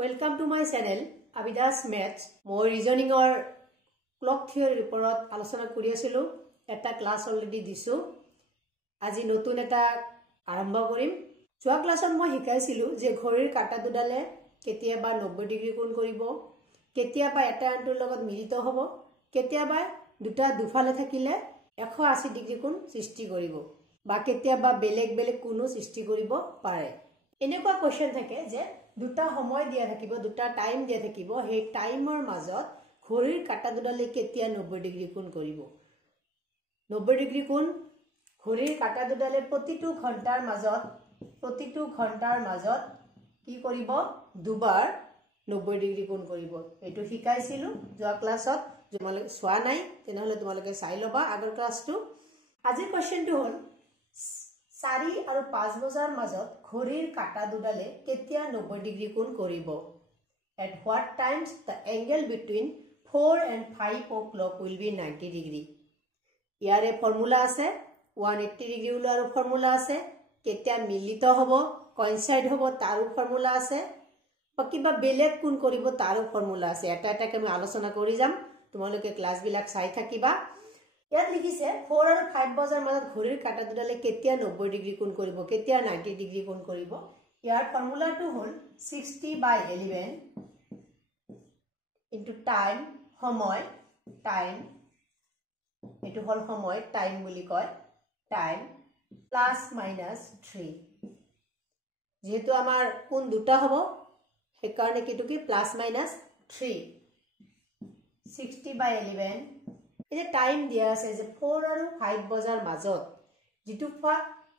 Welcome to my channel Abidas Maths. Moi reasoning or clock theory report আলোচনা কৰি আছিলো এটা ক্লাস অলৰেডি দিছো আজি নতুন এটা আৰম্ভ কৰিম যোৱা ক্লাছত মই শিকাইছিলো যে ঘড়ীৰ কাটা দুডালে কেতিয়াবা 90 ডিগ্ৰী কোণ কৰিব কেতিয়াবা এটা আনটোৰ লগত মিলিত হ'ব কেতিয়াবা দুটা দুফালে থাকিলে 180 ডিগ্ৰী কোণ সৃষ্টি কৰিব বা কেতিয়াবা বেলেগ বেলেগ কোণো সৃষ্টি কৰিব পাৰে এনেকুৱা কোৱেশ্চন থাকে যে দুটা সময় দিয়া থাকিব দুটা টাইম দিয়া থাকিব সেই টাইমৰ মাজত ঘড়ীৰ কাটা দুডালে কেতিয়া 90 ডিগ্ৰী কোণ কৰিব 90 ডিগ্ৰী কোণ ঘড়ীৰ কাটা দুডালে প্ৰতিটো ঘণ্টাৰ মাজত কি কৰিব দুবাৰ 90 ডিগ্ৰী কোণ কৰিব এটো শিকাইছিলো যোৱা ক্লাছত তোমালোকে সোৱা নাই তেনেহলে তোমালোকে চাই লবা আগৰ ক্লাছটো আজি কোৱেশ্চনটো হ'ল 4 আৰু 5 বজাৰ মাজত ঘড়ীৰ কাটা দুডালে কেতিয়া 90 ডিগ্ৰী কোণ কৰিব at what times the angle between 4 and 5 o'clock will be 90 degree ইয়াৰে ফৰ্মুলা আছে 180 ডিগ্ৰী উলাৰ ফৰ্মুলা আছে কেতিয়া মিলিত হ'ব কোইনসাইড হ'ব তাৰো ফৰ্মুলা আছে কিবা বেলেগ কোণ কৰিব তাৰো ফৰ্মুলা আছে এটা এটাকে আমি আলোচনা কৰি যাম তোমালোকে ক্লাস বিলাক চাই থাকিবা ইয়াত লিখিছে 4 আৰু 5 বজাৰ মাজত ঘড়ীৰ কাটা দুডালে কেতিয়া 90 ডিগ্ৰী কোণ কৰিব কেতিয়া 90 ডিগ্ৰী কোণ কৰিব ইয়াৰ ফৰ্মুলাটো হ'ল 60/11 into time সময় টাইম এটো হল সময় টাইম বুলি কয় টাইম প্লাস মাইনাস 3 যেহেতু আমাৰ কোণ দুটা হ'ব সেই কাৰণে কিটো কি প্লাস মাইনাস 3 60/11 এই টাইম দিয়া আছে যে 4 আৰু 5 বজাৰ মাজত যেটো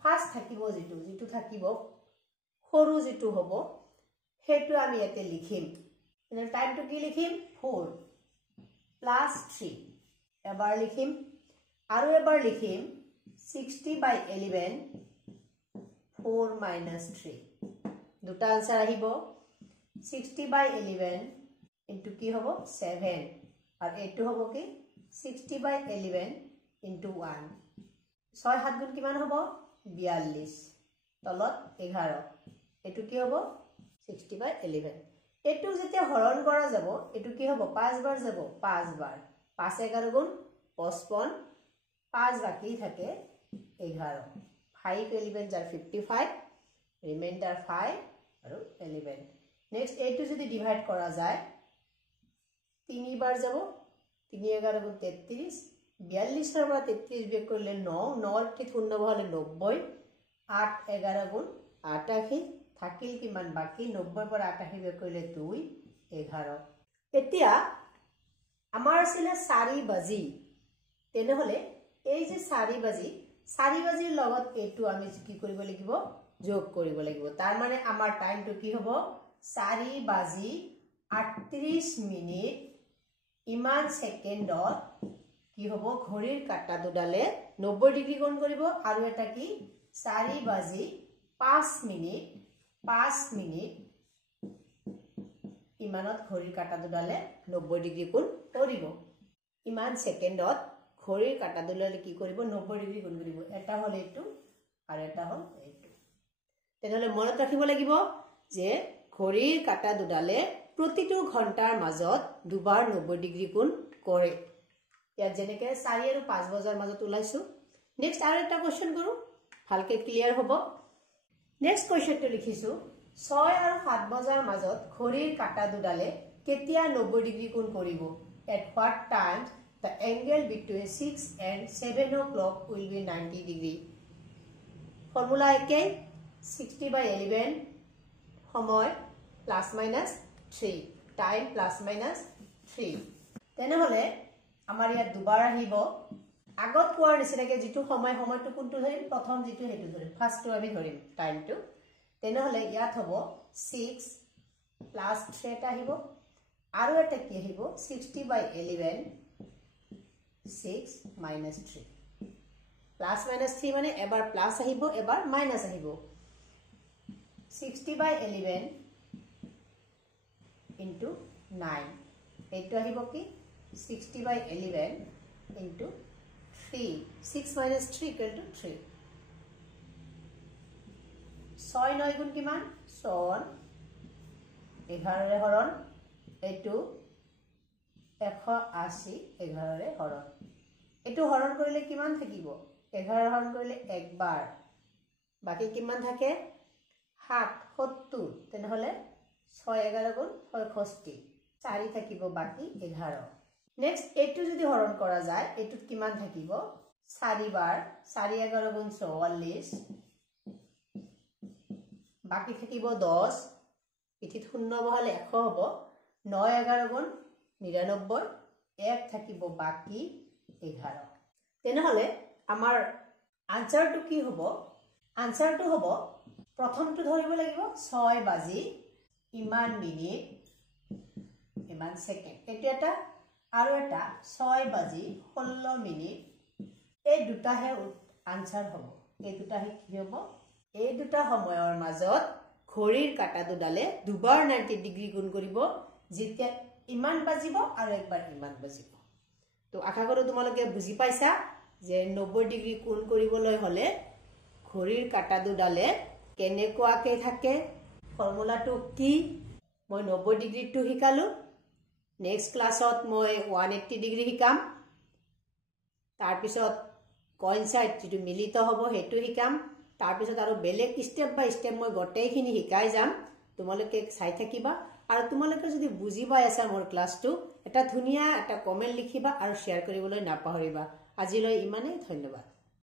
ফাৰ্স্ট থাকিব যেটো থাকিব সৰু যেটো হ'ব হেতু আমি এতে লিখিম এনে টাইমটো কি লিখিম 4 প্লাস 3 এবাৰ লিখিম আৰু এবাৰ লিখিম 60/11 4 minus 3 দুটা আনসাৰ আহিব 60/11 into কি হ'ব 7 আৰু এটো হ'ব কি 60/11 into 1 6 7 গুণ কিমান হ'ব 42 তলত 11 এটো কি হ'ব 60/11 এটো যেতিয়া হৰণ কৰা যাব এটো কি হ'ব 5 বাৰ যাব 5 বাৰ 5 11 গুণ 55 5 বাকি থাকে 11 5 11 jar 55 remainder 5 আৰু 11 next এটো যদি ডিভাইড কৰা যায় 3 বাৰ যাব 3 11 গুণ 33 42 ৰ পৰা 33 বিয়োগ কৰিলে 9 9 টি শূন্য হলে 90 8 11 গুণ 88 থাকিল কিমান বাকি 90 পৰা 88 বিয়োগ কৰিলে 2 11 এতিয়া আমাৰ আছিল 4 বাজি তেনেহলে এই যে 4 বাজিৰ লগত এটো আমি কি কৰিব লাগিব যোগ কৰিব লাগিব তাৰ মানে আমাৰ টাইমটো কি হ'ব 4:38 ইমান সেকেন্ডত কি হ'ব ঘড়ীৰ কাটা দুডালে 90 ডিগ্ৰী কোণ কৰিব আৰু এটা কি 4:05 ইমানত ঘড়ীৰ কাটা দুডালে 90 ডিগ্ৰী কোণ কৰিব ইমান সেকেন্ডত ঘড়ীৰ কাটা দুডালে কি কৰিব 90 ডিগ্ৰী কোণ কৰিব এটা হল এটো আৰু এটা হল এটো তেনেহলে মনত ৰাখিব লাগিব যে ঘড়ীৰ কাটা দুডালে প্ৰতিটো ঘণ্টাৰ মাজত দুবাৰ 90 ডিগ্ৰী কোণ কৰে ইয়াত যেনেকৈ 4 আৰু 5 বজাৰ মাজত উলাইছো নেক্সট আৰু এটা কোৱেশ্চন কৰো ভালকে ক্লিয়াৰ হ'ব নেক্সট কোৱেশ্চনটো লিখিছো 6 আৰু 7 বজাৰ মাজত ঘড়ীৰ কাটা দুডালে কেতিয়া 90 ডিগ্ৰী কোণ কৰিব at what times the angle between 6 and 7 o'clock will be 90 degree formula একে 60/11 সময় plus minus 3 time plus minus 3 তেনেহলে আমাৰ ইয়াত দুবাৰ আহিব আগত কোৱাৰ নিচিনাকে যেটো সময়টো কোনটো ধৰিম প্ৰথম যেটো হেতু ধৰিম ফাৰ্স্টটো আমি ধৰিম টাইমটো তেনেহলে ইয়াত হ'ব 6 প্লাস 3 এটা আহিব আৰু এটা কি আহিব 60/11 6 minus 3 plus minus 3 মানে এবাৰ প্লাস আহিব এবাৰ মাইনাস আহিব 60/11 into 9 এটো আহিব কি 60/11 into 3 6 minus 3 equal to 3 6 9 গুণ কিমান 6 11 হৰণ এইটো 180 11 হৰণ এইটো হৰণ কৰিলে কিমান থাকিব 11 হৰণ কৰিলে একবাৰ বাকি কিমান থাকে 70 তেনেহলে 6 11 গুণ 66 4 থাকিব বাকি 11 নেক্সট এইটো যদি হৰণ কৰা যায় এইটোত কিমান থাকিব 4 বাৰ 4 11 গুণ 44 বাকি থাকিব 10 ইঠিত শূন্য বহালে 100 হ'ব 9 11 গুণ 99 1 থাকিব বাকি 11 তেনেহলে আমাৰ আনসাৰটো কি হ'ব আনসাৰটো হ'ব প্ৰথমটো ধৰিব লাগিব 6 বাজি ইমান মিনিট ইমান সেকেন্ড এটো এটা আৰু এটা 6 বাজি 16 মিনিট এই দুটাহে আনসাৰ হ'ব এই দুটাহে কি হ'ব এই দুটা সময়ৰ মাজত ঘড়ীৰ কাঁটা দুডালে দুবাৰ 90 ডিগ্ৰী গুণ কৰিব যেতিয়া ইমান বাজিব আৰু একবাৰ ইমান বাজিব তো আশা কৰো তোমালোকে বুজি পাইছা যে 90 ডিগ্ৰী কোণ কৰিবলৈ হলে ঘড়ীৰ কাঁটা দুডালে কেনেকুৱাকে থাকে ফৰ্মুলাটো কি মই 90 ডিগ্ৰীটো শিকালো নেক্সট ক্লাছত মই 180 ডিগ্ৰী শিকাম তাৰ পিছত কোইনসাইড যেটো মিলিত হ'ব হেতু শিকাম তাৰ পিছত আৰু বেলেগ স্টেপ বাই স্টেপ মই গটেইখিনি শিকাই যাম তোমালোকে চাই থাকিবা আৰু তোমালোকে যদি বুজি পাই আছা মোৰ ক্লাছটো এটা ধুনিয়া এটা কমেন্ট লিখিবা আৰু শেয়াৰ কৰিবলৈ নাপাহৰিবা আজিলৈ ইমানেই ধন্যবাদ